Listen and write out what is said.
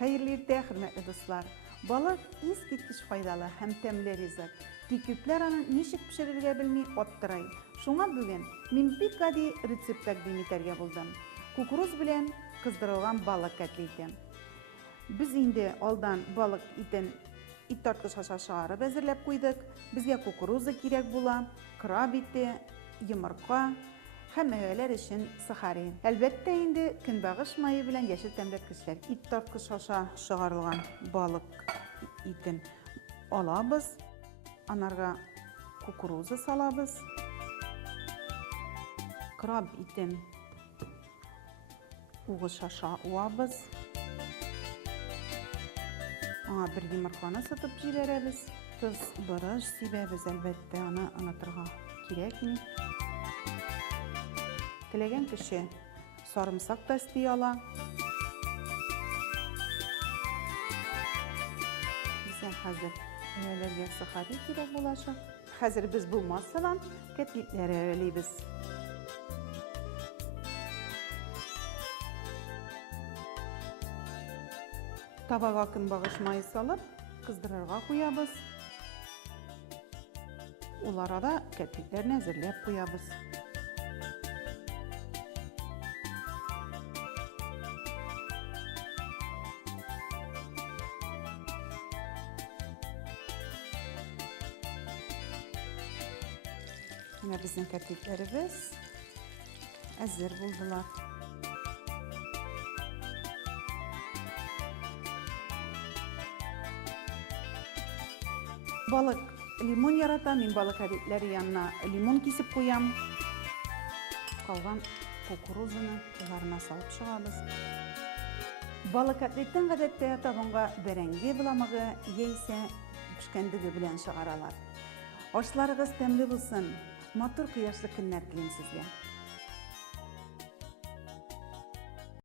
Hayırlı irte, hürmetli dostlar. Balık eskitkiç faydalı hem temli rizik. Tüküpler anın nişik pişirilge bilmey ottıray. Şuna bugün min bir gadi resept takdim eterge buldum. Kukuruz bilen kızdırılgan balık ketleyti. Biz indi aldan balık iten it tartkış haşhaşarı bezirlep koyduk. Bizge kukuruzu kirek bula, krab iti, yumurka, hem meyveler için sıhari. Elbette indi künbağış mayı bilen yeşil temletkişler it tartkış haşa çıgarılgan balık itin alabız. Anarga kukuruzu salabız. Krab itin uğuş haşa uabız. Bir yumurkanı satıp jiberemiz. Biz barış sibemiz elbette ana anlatırga kirek mi? Tilegen kişi sarımsak da istey ala. Bize hazır öğelerge sıhari kirek bulaşak. Hazır biz bulmazsadan ketlikleri öğeleybiz. Tabağa künbağış mayı salıp kızdırırga koyabız. Ulara da ketliklerini hazırlayıp koyabız. Yine bizim ketliklerimiz hazır buldular. Balık, limon yarata, min balık adetleri yanına limon kesip koyam. Kalgan kukuruzunu ularına salıp çıkabız. Balık adletten adette tabanğa berenge bulamağı yeyse pişkendigi bilen çıgaralar. Oşlarınız temli bulsun. Matur kıyaşlı günler dileyim sizge.